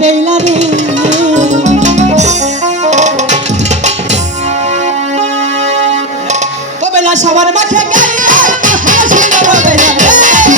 বেলা রে ও বেলা সবার মাঠে গাইলে বেলা রে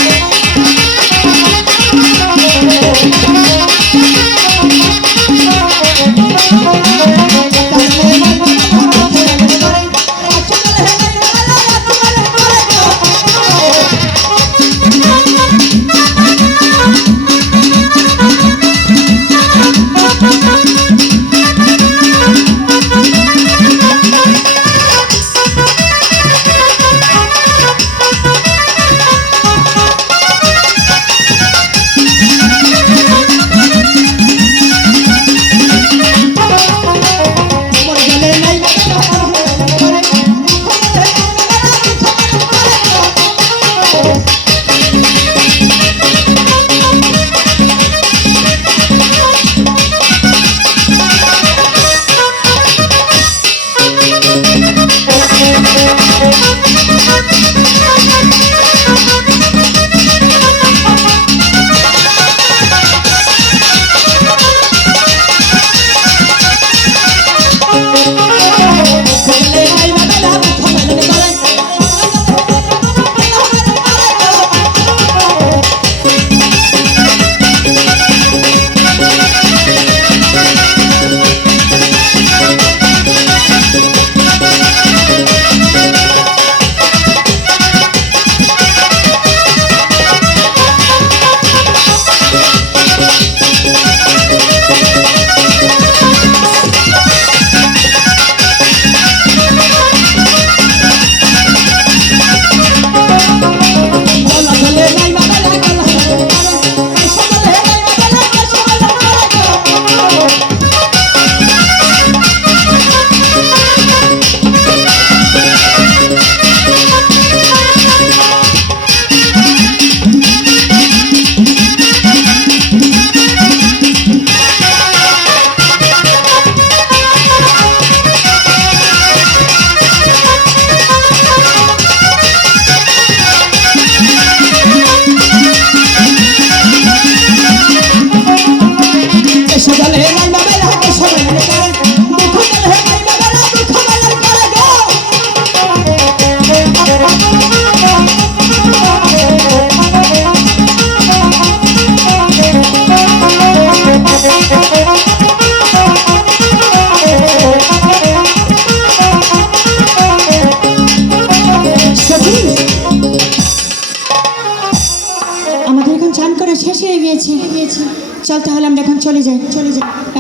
চল তাহলে আমরা এখন চলে যাই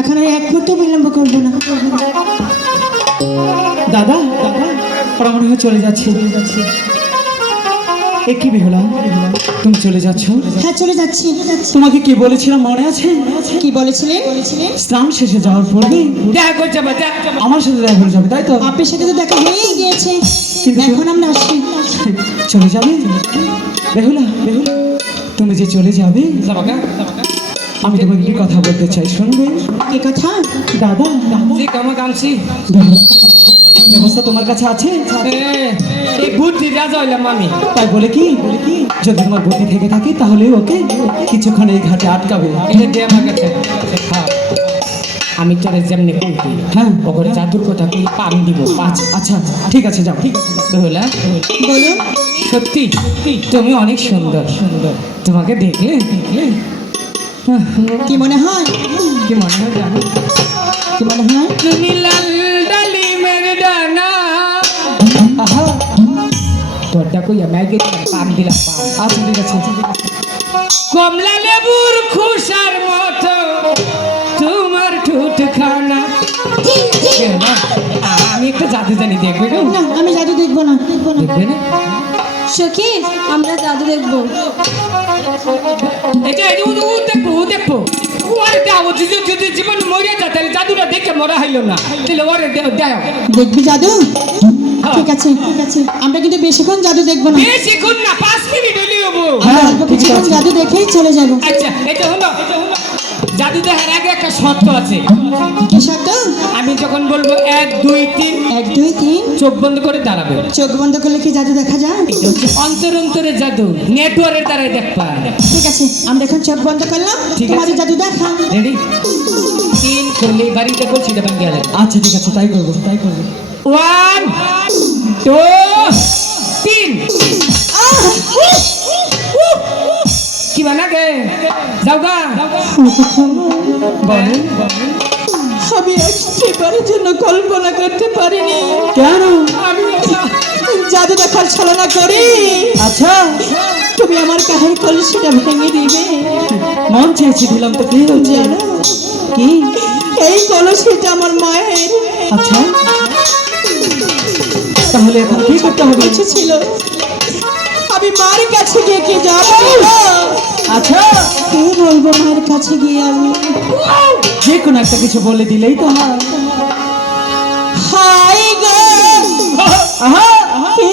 এখন আর এক মুহূর্ত বিলম্ব করবো না দাদা ওরা মনে হয় চলে যাচ্ছে এ কি বেহুলা তুমি চলে যাচ্ছ? হ্যাঁ চলে যাচ্ছি তোমাকে কি বলেছিলাম মনে আছে? কি বলেছিলেন? স্নান শেষে যাওয়ার পূর্বে দেখা করে যাবে আমার সাথে দেখা করে যাবে তাই তো? আপনার সাথে তো দেখা হয়েই গিয়েছে এখন আমরা আসি চলে যাবে বেহুলা তুমি যে চলে যাবে আমি তোমাকে কি কথা বলতে চাই শুনবে? কি কথা? দাদা ব্যবস্থা তোমার কাছে আছে? বুদ্ধি রাজা হইলাম আমি তাই বলে কি যদি তোমার বুদ্ধি থেকে থাকে তাহলে ওকে কিছুক্ষণ এই ঘাটে আটকাবে। এটা দিয়ে আমার কাছে আমি তোরে যেমনি বলতি হ্যাঁ ওপরে জাদুর কথা কি পান দিব পাঁচ আচ্ছা ঠিক আছে যাও বেহুলা বলুন সত্যি তুমি অনেক সুন্দর তোমাকে দেখলে কি মনে হয় কি মনে হয় জানো কি মনে হয়? তুমি লাল ডালিমের ডানা তোরটা কইয়া ম্যাগে পান দিলাম আচ্ছা ঠিক আছে কমলা লেবুর খুশার মতো তোমার ঠোঁট খানা আমি একটা জাদু জানি দেখবে গো না আমি জাদু দেখবো না দেখবে না সখী আমরা জাদু দেখবো এটা দেখবো ওরে দাও যদি জীবন মরে যা তাহলে জাদুটা দেখে মরা হইল না তাহলে ওরে দেও দেখবি জাদু? ঠিক আছে আমরা কিন্তু বেশিক্ষণ জাদু দেখবো না বেশিক্ষণ না 5 মিনিট হলেই হবো কিছুক্ষণ জাদু দেখেই চলে যাবো আচ্ছা এটা হলো জাদু দেখার আগে একটা শর্ত আছে কি শর্ত? আমি যখন বলবো 1 2 3 1 2 3 চোখ বন্ধ করে দাঁড়াবে চোখ বন্ধ করলে কি জাদু দেখা যায়? অন্তরে জাদু নেটওয়ার্কের দ্বারাই দেখবা ঠিক আছে আমরা এখন চোখ বন্ধ করলাম ঠিক তোমার আছে। জাদু দেখা রেডি করলে এই বাড়িতে কলসিটা ভাঙে গেল আচ্ছা ঠিক আছে, তাই করবো তাই করবো। 1 2 3 কি বানাগে যাও গা বলেন আমি একবারের জন্য কল্পনা করতে পারিনি কেন? আমি জাদু দেখার ছলনা করি আচ্ছা তুমি আমার কাহের কলসিটা ভেঙে দিবে। মন চেয়েছি দিলাম তো, কি হচ্ছে? জানো কি? এই কলসিটা আমার মায়ের আচ্ছা তাহলে এখন কি করতে হবে? কিছু ছিল, আমি মার কাছে গিয়ে কি যাবো? আচ্ছা কে বলবো মার কাছে গিয়ে আমি? যে কোনো একটা কিছু বলে দিলেই তো হয়। হাই গো আহা কি